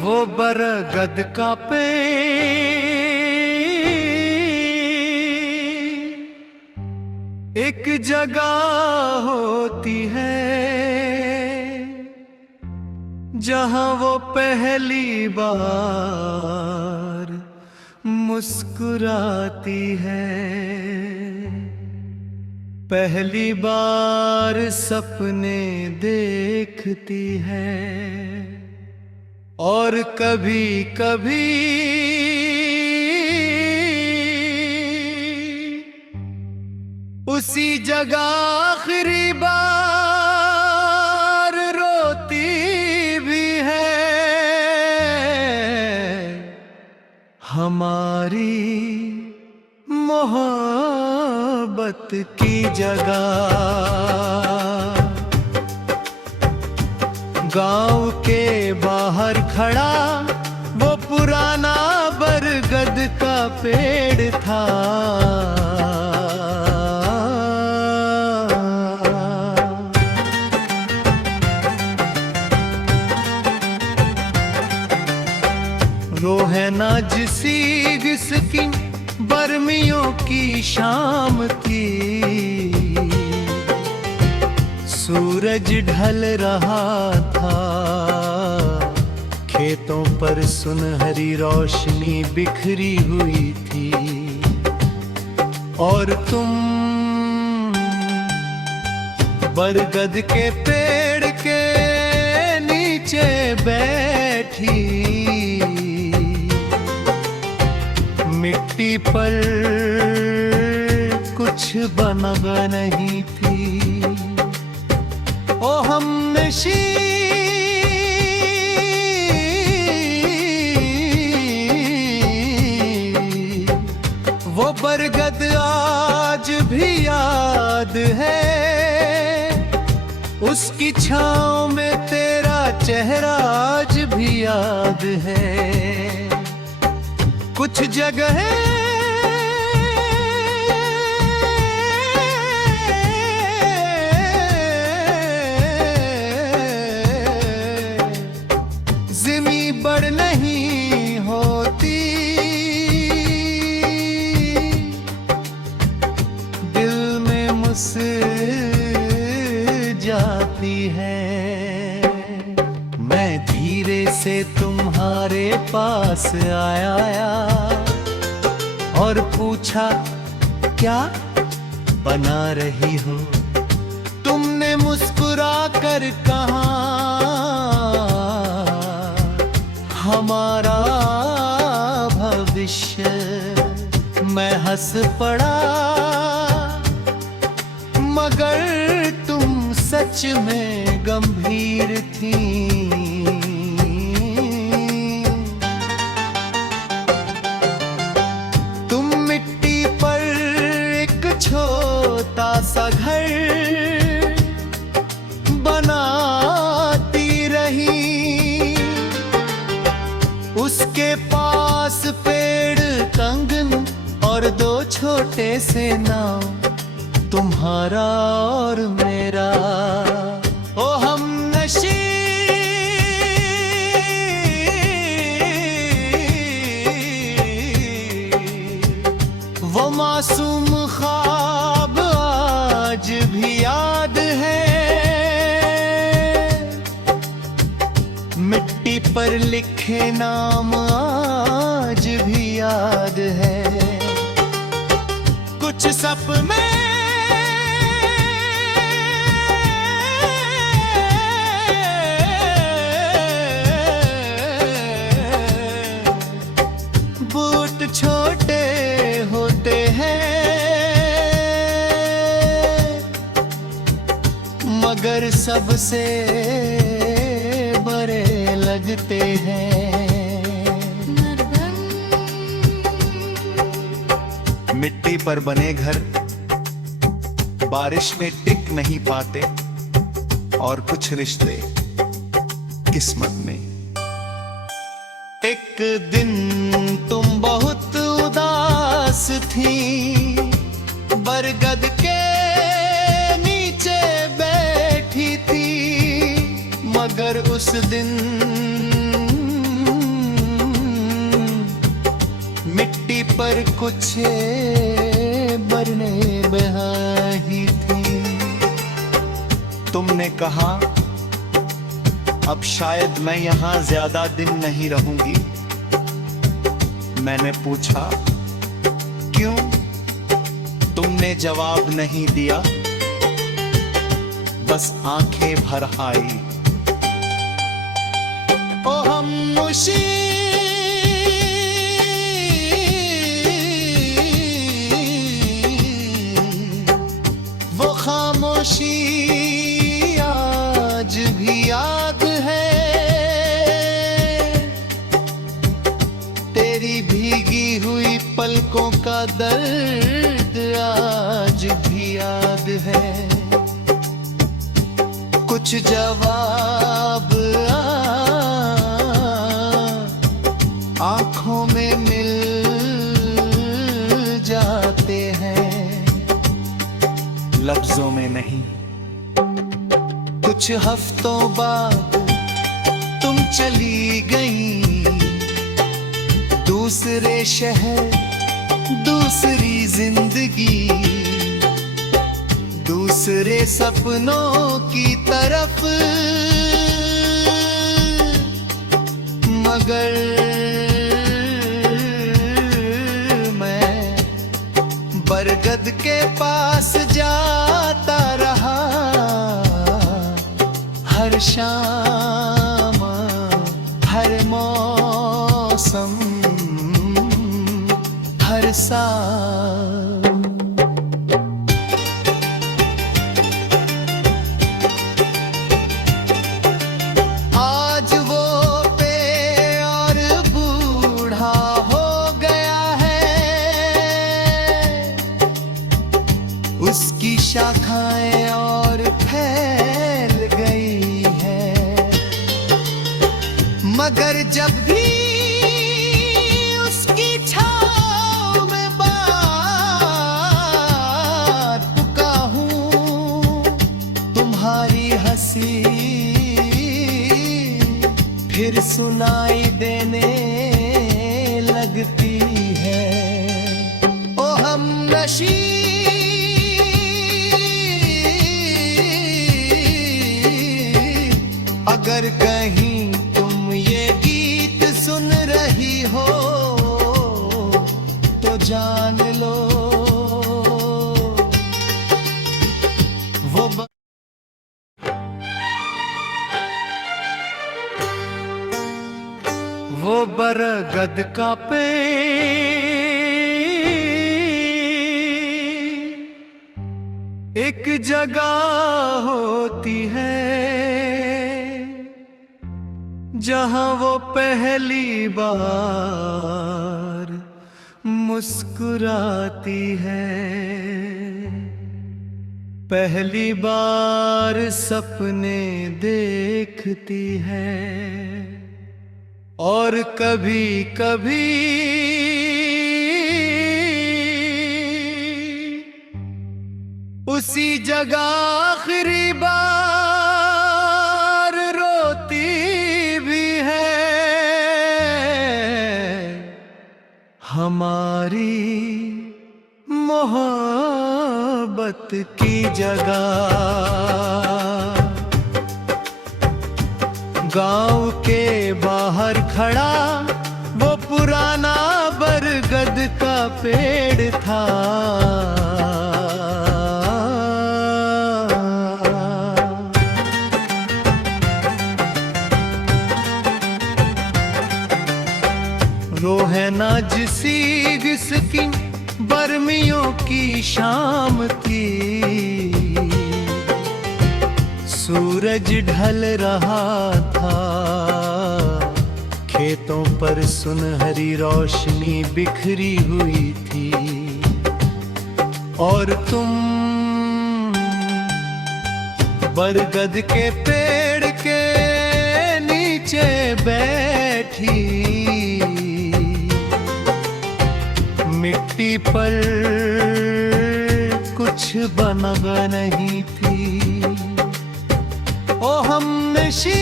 वो बरगद का पेड़ एक जगह होती है जहां वो पहली बार मुस्कुराती है। पहली बार सपने देखती है और कभी कभी उसी जगह आखिरी बार रोती भी है। हमारी मोहब्बत की जगह गांव के बाहर खड़ा वो पुराना बरगद का पेड़ था। रोहना जिसी जिसकी बरमियों की शाम थी, सूरज ढल रहा था, खेतों पर सुनहरी रोशनी बिखरी हुई थी और तुम बरगद के पेड़ के नीचे बैठी मिट्टी पर कुछ बना नहीं थी। ओ हमनशी वो बरगद आज भी याद है, उसकी छांव में तेरा चेहरा आज भी याद है। कुछ जगह ज़मीं बड़ नहीं होती, दिल में जाती है। मैं धीरे से तुम्हारे पास आया और पूछा क्या बना रही हो। तुमने मुस्कुरा कर कहा हमारा भविष्य। मैं हंस पड़ा मगर तुम सच में गंभीर थी। तुम मिट्टी पर एक छोटा सा घर बनाती रही, उसके पास पेड़ कंगन और दो छोटे से नाव, तुम्हारा और मेरा। ओ हमनशी वो मासूम ख्वाब आज भी याद है, मिट्टी पर लिखे नाम आज भी याद है। कुछ सपने बूट छोटे होते हैं मगर सबसे बड़े लगते हैं। मिट्टी पर बने घर बारिश में टिक नहीं पाते और कुछ रिश्ते किस्मत में। एक दिन तुम बहुत उदास थी, बरगद के नीचे बैठी थी, मगर उस दिन कुछ बरने बहाई थी। तुमने कहा अब शायद मैं यहाँ ज्यादा दिन नहीं रहूंगी। मैंने पूछा क्यों? तुमने जवाब नहीं दिया, बस आंखें भर आई। ओ हमनोशी वो खामोशी आज भी याद है, तेरी भीगी हुई पलकों का दर्द आज भी याद है। कुछ जवाब आंखों में मिल जाते हैं, लफ्जों में नहीं। कुछ हफ्तों बाद तुम चली गई, दूसरे शहर दूसरी जिंदगी, दूसरे सपनों की तरफ। मगर मैं बरगद के पास जाता रहा, हर शाम हर मौसम हर साल। आज वो पेड़ बूढ़ा हो गया है, उसकी शाखाएं और फैल गई है। मगर जब भी उसकी छाँव में बार पुका हूँ, तुम्हारी हंसी फिर सुनाई देने लगती है। ओ हमनशी अगर कहीं तुम ये गीत सुन रही हो तो जान लो वो बरगद का पेड़ एक जगह होती है, जहां वो पहली बार मुस्कुराती है, पहली बार सपने देखती है, और कभी कभी उसी जगह आखिरी बार रोती भी है। हमारी मोहब्बत की जगह गांव के बाहर खड़ा वो पुराना बरगद का पेड़ था। रोहना जिसी जिसकी बरमियों की शाम थी, सूरज ढल रहा था, खेतों पर सुनहरी रोशनी बिखरी हुई थी, और तुम बरगद के पेड़ के नीचे बैठी मिट्टी पर कुछ बना नहीं थी। ओ हमनशी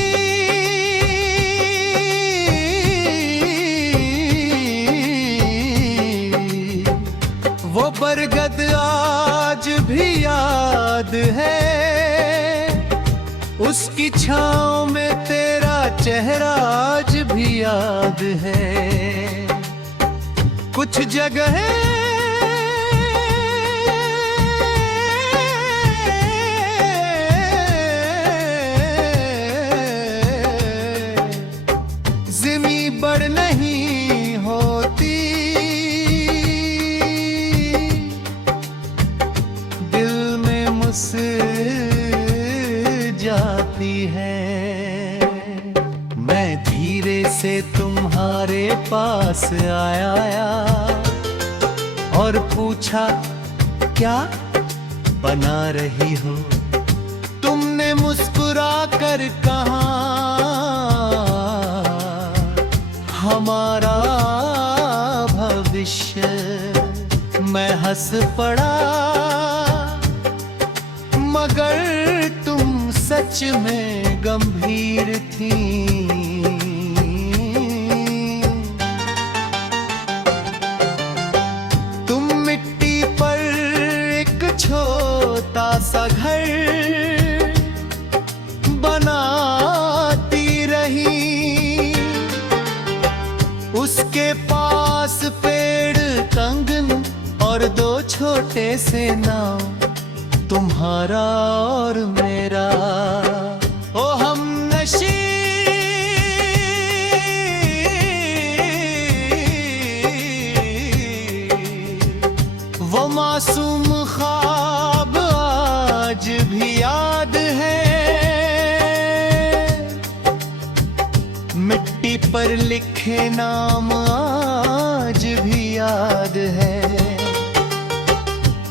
है, उसकी छाँव में तेरा चेहरा आज भी याद है। कुछ जगह ज़मीं बड़ नहीं होती, दिल में जाती है। मैं धीरे से तुम्हारे पास आया और पूछा क्या बना रही हो। तुमने मुस्कुरा कर कहा हमारा भविष्य। मैं हंस पड़ा मगर तुम सच में गंभीर थी। तुम मिट्टी पर एक छोटा सा घर बनाती रही, उसके पास पेड़ कंगन और दो छोटे से नाव, तुम्हारा और मेरा। ओ हम नशी वो मासूम ख्वाब आज भी याद है। मिट्टी पर लिखे नाम आज भी याद है।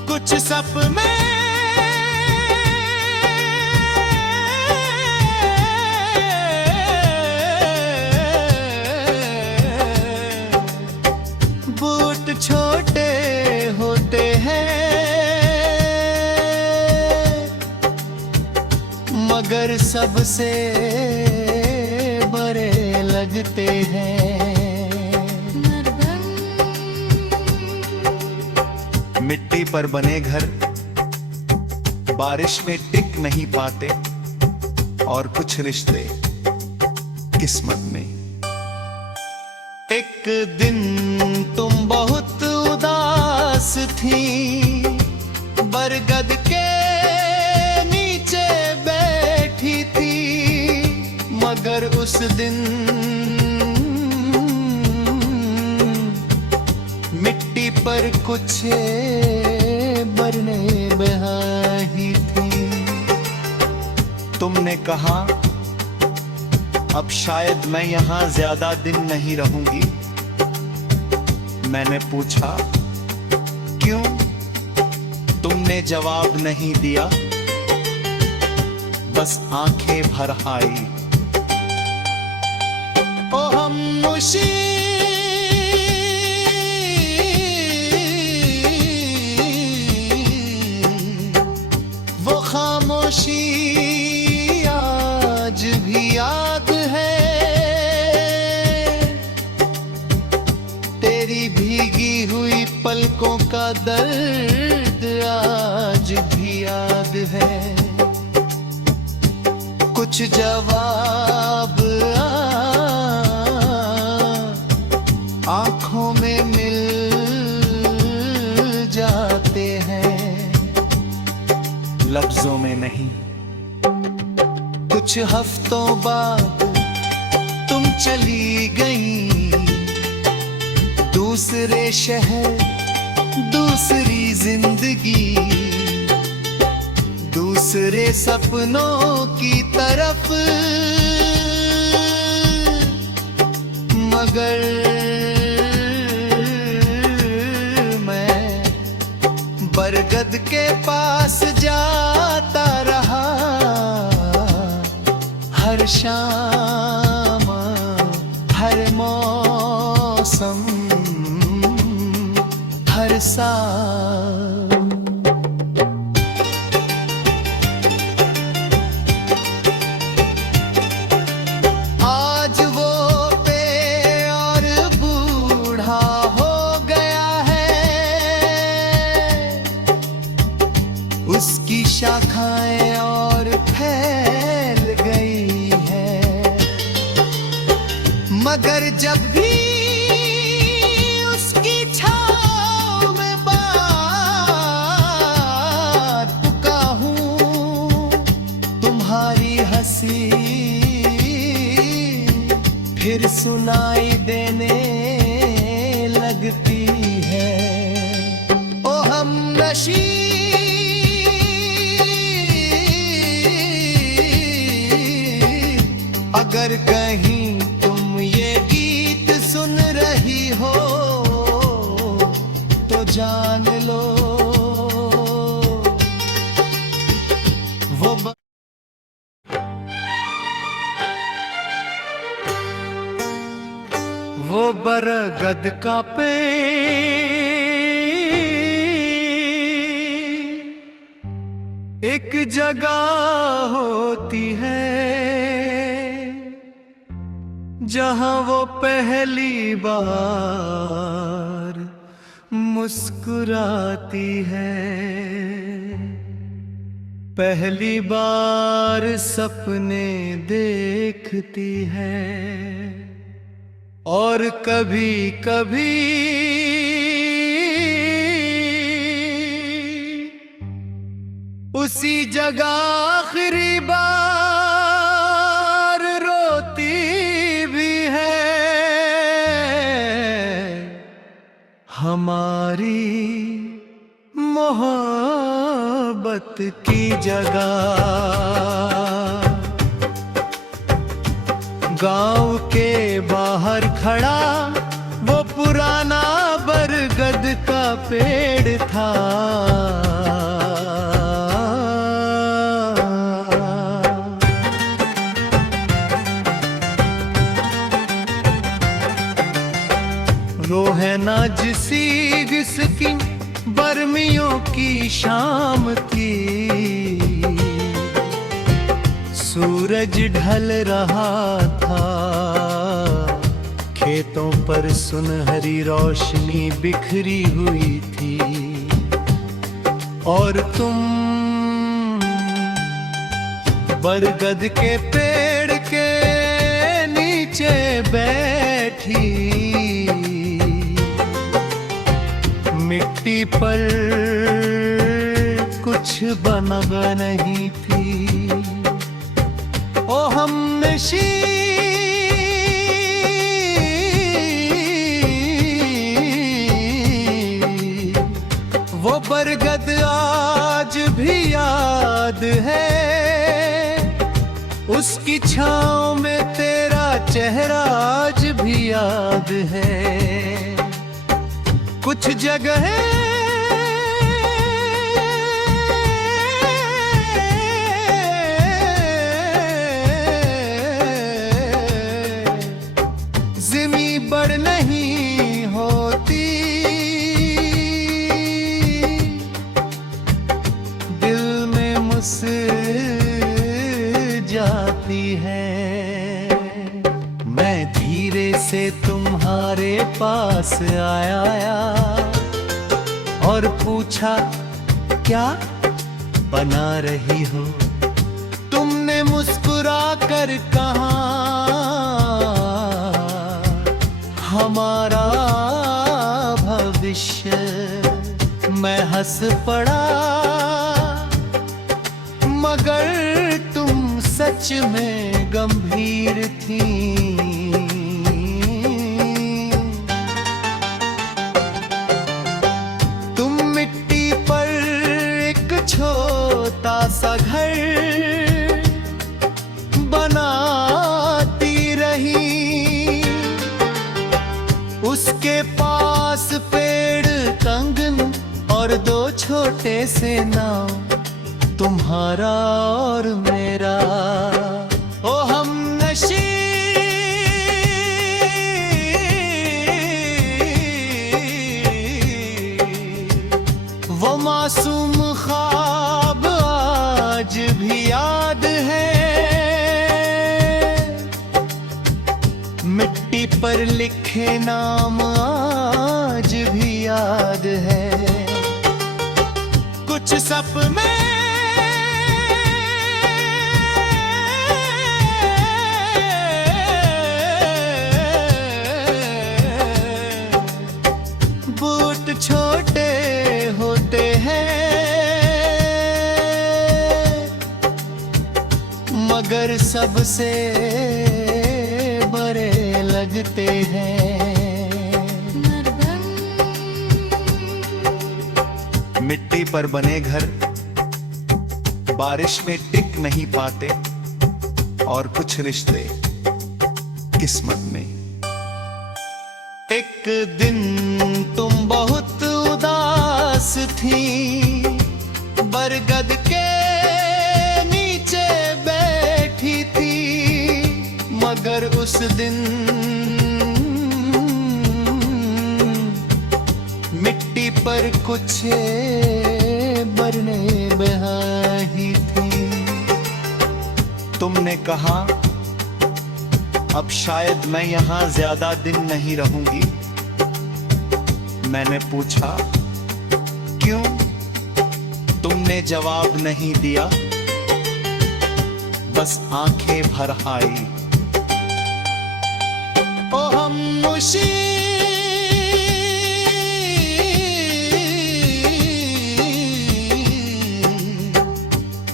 कुछ सपने बूट छोटे होते हैं मगर सबसे बड़े लगते हैं। मिट्टी पर बने घर बारिश में टिक नहीं पाते, और कुछ रिश्ते किस्मत में। एक दिन तुम बहुत उदास थी, बरगद के नीचे बैठी थी, मगर उस दिन मिट्टी पर कुछ बरने बहाई थी। तुमने कहा अब शायद मैं यहाँ ज्यादा दिन नहीं रहूंगी। मैंने पूछा क्यों? तुमने जवाब नहीं दिया, बस आंखें भर आई। ओ खामोशी वो खामोशी आज भी याद है। तेरी भीगी हुई पलकों का दर्द आज भी याद है। कुछ जवाब आंखों में मिल जाते हैं, लफ्जों में नहीं। कुछ हफ्तों बाद तुम चली गई, दूसरे शहर दूसरी जिंदगी, दूसरे सपनों की तरफ। मगर मैं बरगद के पास जाता रहा, हर शाम हर मौसम हर साल। आज वो पेड़ बूढ़ा हो गया है, उसकी शाखा दाएं और फैल गई है, मगर जब भी उसकी छाँव में बार पुका हूँ, तुम्हारी हंसी फिर सुनाई देने लगती है। ओ हमनशी अगर कहीं तुम ये गीत सुन रही हो तो जान लो वो बरगद का पेड़ एक जगह होती है जहां वो पहली बार मुस्कुराती है, पहली बार सपने देखती है, और कभी कभी उसी जगह आखिरी बार रोती भी है। हमारी मोहब्बत की जगह गांव के बाहर खड़ा वो पुराना बरगद का पेड़ था। रोहना जिसी जिसकी बरमियों की शाम थी, सूरज ढल रहा था, खेतों पर सुनहरी रोशनी बिखरी हुई थी, और तुम बरगद के पेड़ के नीचे बैठी मिट्टी पर कुछ बना नहीं थी। ओ हमनशी वो बरगद आज भी याद है, उसकी छाँव में तेरा चेहरा आज भी याद है। कुछ जगह ज़मीं बड़ नहीं होती, दिल में जाती है। मैं धीरे से तुम्हारे पास आया और पूछा क्या बना रही हो। तुमने मुस्कुरा कर कहा हमारा भविष्य। मैं हंस पड़ा मगर तुम सच में गंभीर थी। तुम मिट्टी पर एक छोटा सा घर बनाती रही, उसके पास पेड़ कंगन और दो छोटे से नाव, तुम्हारा और मेरा। ओ हमनशी वो मासूम ख्वाब आज भी याद है, मिट्टी पर लिखे नाम आज भी याद है। कुछ सपने मगर सबसे बड़े लगते हैं। मिट्टी पर बने घर बारिश में टिक नहीं पाते, और कुछ रिश्ते किस्मत में। एक दिन तुम बहुत उदास थी, बरगद के नीचे बैठी थी, मगर उस दिन मिट्टी पर कुछ बरने बहाई थी। तुमने कहा अब शायद मैं यहाँ ज्यादा दिन नहीं रहूंगी। मैंने पूछा क्यों? तुमने जवाब नहीं दिया, बस आंखें भर आई। ओ हमनोशी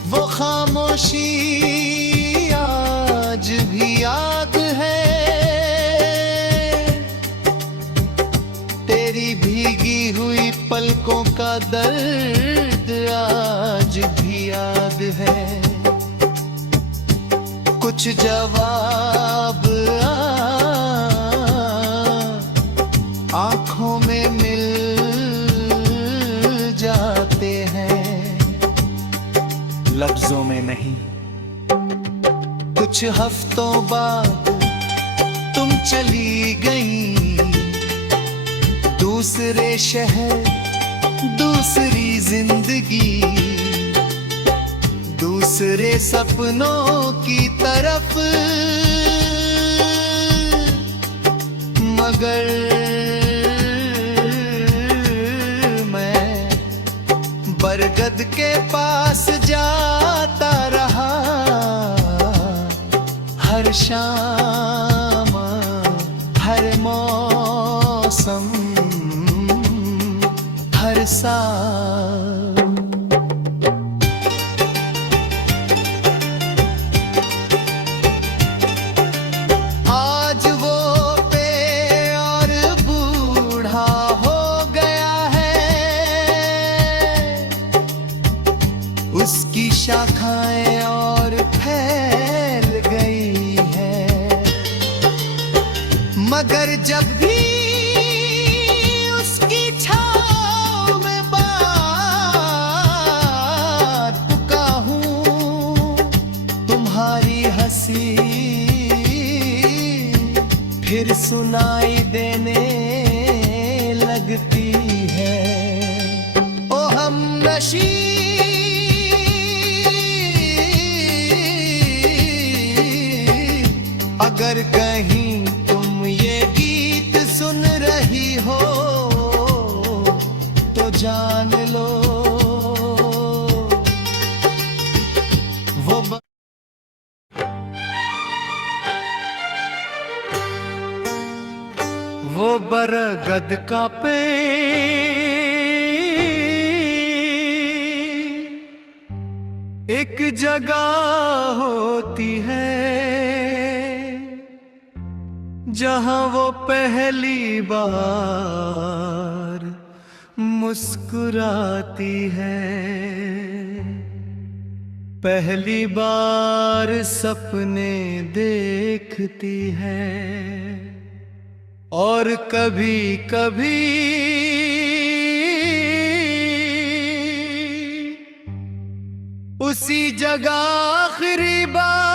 वो खामोशी आज भी याद है, तेरी भीगी हुई पलकों का दर्द आज भी याद है। कुछ जवाब आंखों में मिल जाते हैं, लफ्जों में नहीं। कुछ हफ्तों बाद तुम चली गई, दूसरे शहर दूसरी जिंदगी, दूसरे सपनों की तरफ। मगर मैं बरगद के पास जाता रहा, हर शाम हर मौसम हर साल। आज वो पेड़ बूढ़ा हो गया है, उसकी शाखाएं और फैल गई है, मगर जब भी उसकी छाँव में बार पुका हूँ, तुम्हारी हंसी फिर सुनाई देने लगती है। ओ हमनशी अगर कहीं तुम ये गीत सुन रही हो तो जान लो वो बरगद का पेड़ एक जगह होती है, जहां वो पहली बार मुस्कुराती है, पहली बार सपने देखती है, और कभी कभी उसी जगह आखिरी बार